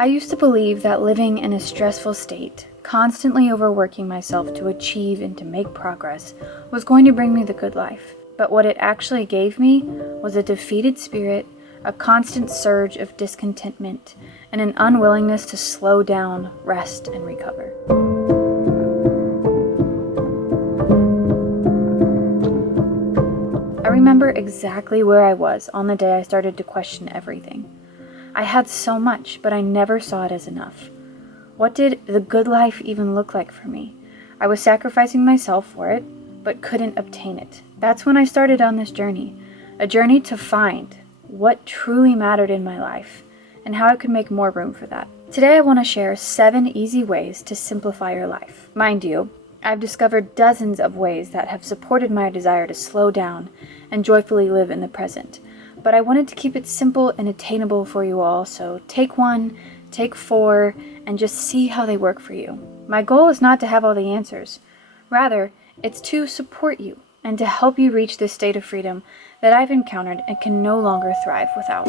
I used to believe that living in a stressful state, constantly overworking myself to achieve and to make progress, was going to bring me the good life. But what it actually gave me was a defeated spirit, a constant surge of discontentment, and an unwillingness to slow down, rest, and recover. I remember exactly where I was on the day I started to question everything. I had so much, but I never saw it as enough. What did the good life even look like for me? I was sacrificing myself for it, but couldn't obtain it. That's when I started on this journey, a journey to find what truly mattered in my life and how I could make more room for that. Today I want to share 7 easy ways to simplify your life. Mind you, I've discovered dozens of ways that have supported my desire to slow down and joyfully live in the present. But I wanted to keep it simple and attainable for you all, so take 1, take 4, and just see how they work for you. My goal is not to have all the answers. Rather, it's to support you and to help you reach this state of freedom that I've encountered and can no longer thrive without.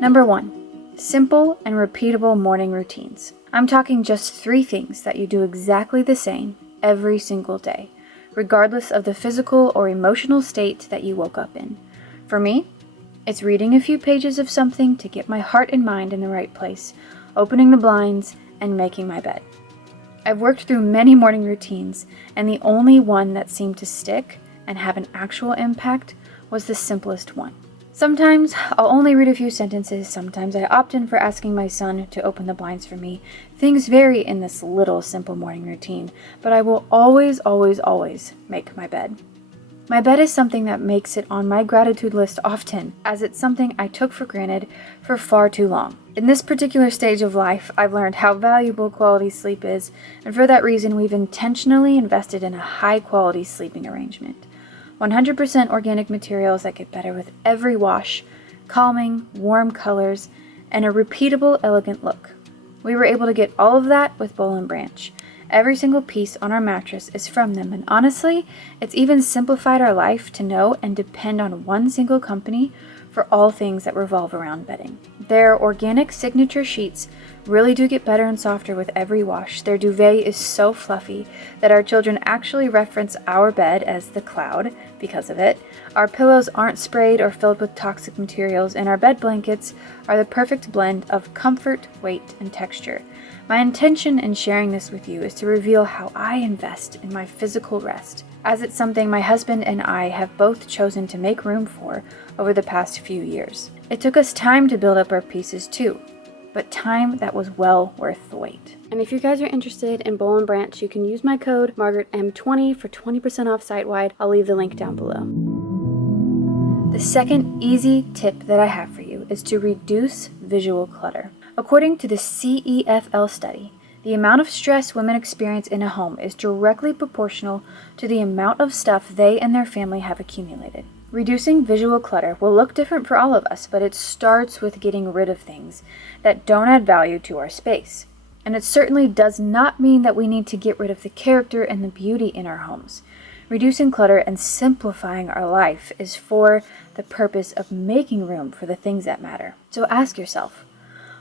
Number 1, simple and repeatable morning routines. I'm talking just 3 things that you do exactly the same every single day, regardless of the physical or emotional state that you woke up in. For me, it's reading a few pages of something to get my heart and mind in the right place, opening the blinds, and making my bed. I've worked through many morning routines, and the only one that seemed to stick and have an actual impact was the simplest one. Sometimes I'll only read a few sentences, sometimes I opt in for asking my son to open the blinds for me. Things vary in this little simple morning routine, but I will always make my bed. My bed is something that makes it on my gratitude list often, as it's something I took for granted for far too long. In this particular stage of life, I've learned how valuable quality sleep is, and for that reason, we've intentionally invested in a high-quality sleeping arrangement. 100% organic materials that get better with every wash, calming, warm colors, and a repeatable, elegant look. We were able to get all of that with Boll and Branch. Every single piece on our mattress is from them, and honestly, it's even simplified our life to know and depend on one single company for all things that revolve around bedding. Their organic signature sheets really do get better and softer with every wash. Their duvet is so fluffy that our children actually reference our bed as the cloud because of it. Our pillows aren't sprayed or filled with toxic materials, and our bed blankets are the perfect blend of comfort, weight, and texture. My intention in sharing this with you is to reveal how I invest in my physical rest, as it's something my husband and I have both chosen to make room for over the past few years. It took us time to build up our pieces too, but time that was well worth the wait. And if you guys are interested in Boll and Branch, you can use my code MargaretM20 for 20% off site-wide. I'll leave the link down below. The second easy tip that I have for you is to reduce visual clutter. According to the CEFL study, the amount of stress women experience in a home is directly proportional to the amount of stuff they and their family have accumulated. Reducing visual clutter will look different for all of us, but it starts with getting rid of things that don't add value to our space. And it certainly does not mean that we need to get rid of the character and the beauty in our homes. Reducing clutter and simplifying our life is for the purpose of making room for the things that matter. So ask yourself,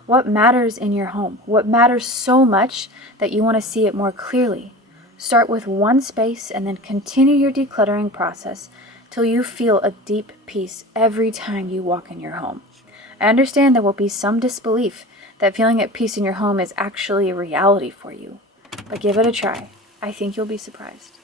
what matters in your home? What matters so much that you want to see it more clearly? Start with one space and then continue your decluttering process till you feel a deep peace every time you walk in your home. I understand there will be some disbelief that feeling at peace in your home is actually a reality for you, but give it a try. I think you'll be surprised.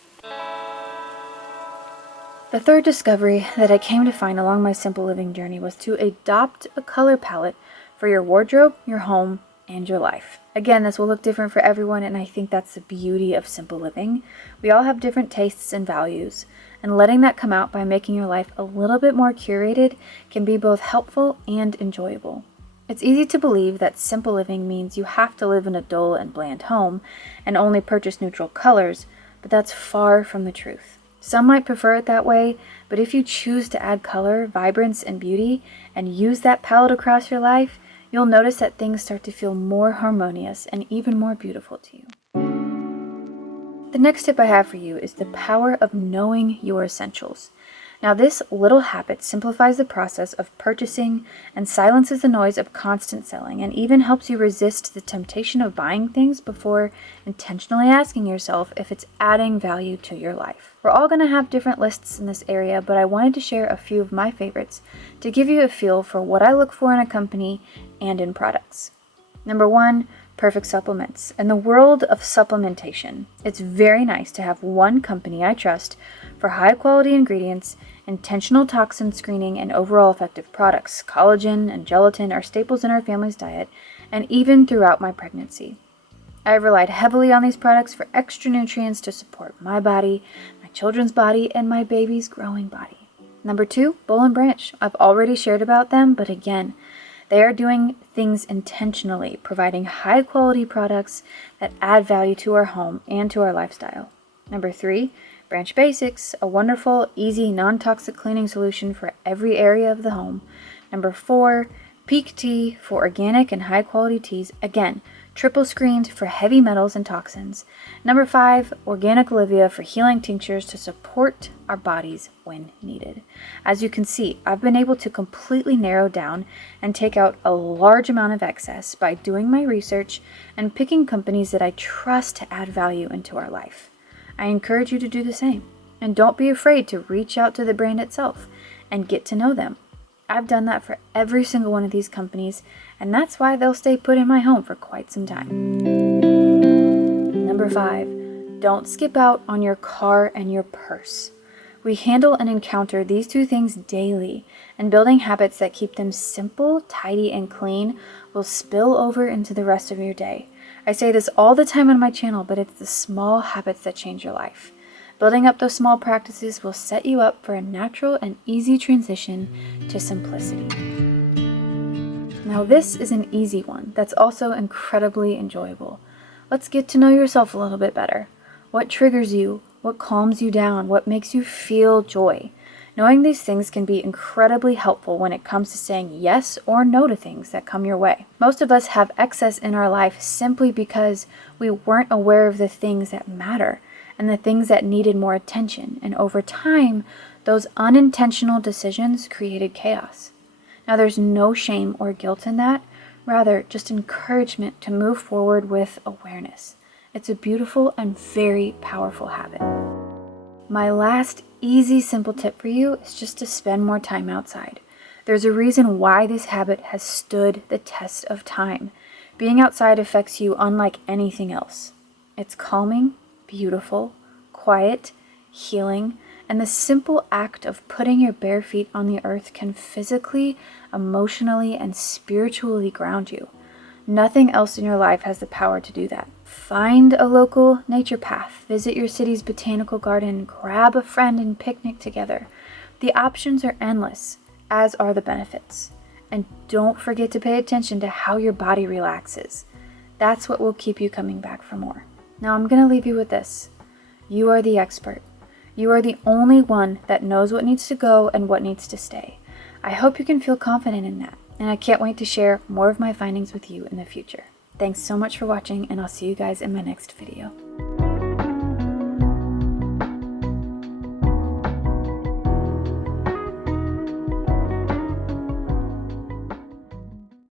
The third discovery that I came to find along my simple living journey was to adopt a color palette for your wardrobe, your home, and your life. Again, this will look different for everyone, and I think that's the beauty of simple living. We all have different tastes and values, and letting that come out by making your life a little bit more curated can be both helpful and enjoyable. It's easy to believe that simple living means you have to live in a dull and bland home and only purchase neutral colors, but that's far from the truth. Some might prefer it that way, but if you choose to add color, vibrance, and beauty, and use that palette across your life, you'll notice that things start to feel more harmonious and even more beautiful to you. The next tip I have for you is the power of knowing your essentials. Now, this little habit simplifies the process of purchasing and silences the noise of constant selling, and even helps you resist the temptation of buying things before intentionally asking yourself if it's adding value to your life. We're all going to have different lists in this area, but I wanted to share a few of my favorites to give you a feel for what I look for in a company and in products. Number 1, perfect supplements. In the world of supplementation, it's very nice to have one company I trust for high quality ingredients, intentional toxin screening, and overall effective products. Collagen and gelatin are staples in our family's diet, and even throughout my pregnancy. I've relied heavily on these products for extra nutrients to support my body, my children's body, and my baby's growing body. Number 2, Boll and Branch. I've already shared about them, but again, they are doing things intentionally, providing high quality products that add value to our home and to our lifestyle. Number 3, Branch Basics, a wonderful, easy, non-toxic cleaning solution for every area of the home. Number 4, Peak Tea for organic and high quality teas, again, triple screened for heavy metals and toxins. Number 5, Organic Olivia for healing tinctures to support our bodies when needed. As you can see, I've been able to completely narrow down and take out a large amount of excess by doing my research and picking companies that I trust to add value into our life. I encourage you to do the same, and don't be afraid to reach out to the brand itself and get to know them. I've done that for every single one of these companies, and that's why they'll stay put in my home for quite some time. Number 5, don't skip out on your car and your purse. We handle and encounter these two things daily, and building habits that keep them simple, tidy, and clean will spill over into the rest of your day. I say this all the time on my channel, but it's the small habits that change your life. Building up those small practices will set you up for a natural and easy transition to simplicity. Now, this is an easy one that's also incredibly enjoyable. Let's get to know yourself a little bit better. What triggers you? What calms you down? What makes you feel joy? Knowing these things can be incredibly helpful when it comes to saying yes or no to things that come your way. Most of us have excess in our life simply because we weren't aware of the things that matter and the things that needed more attention, and over time, those unintentional decisions created chaos. Now, there's no shame or guilt in that, rather just encouragement to move forward with awareness. It's a beautiful and very powerful habit. My last easy, simple tip for you is just to spend more time outside. There's a reason why this habit has stood the test of time. Being outside affects you unlike anything else. It's calming, beautiful, quiet, healing, and the simple act of putting your bare feet on the earth can physically, emotionally, and spiritually ground you. Nothing else in your life has the power to do that. Find a local nature path, visit your city's botanical garden, grab a friend and picnic together. The options are endless, as are the benefits. And don't forget to pay attention to how your body relaxes. That's what will keep you coming back for more. Now I'm going to leave you with this. You are the expert. You are the only one that knows what needs to go and what needs to stay. I hope you can feel confident in that, and I can't wait to share more of my findings with you in the future. Thanks so much for watching, and I'll see you guys in my next video.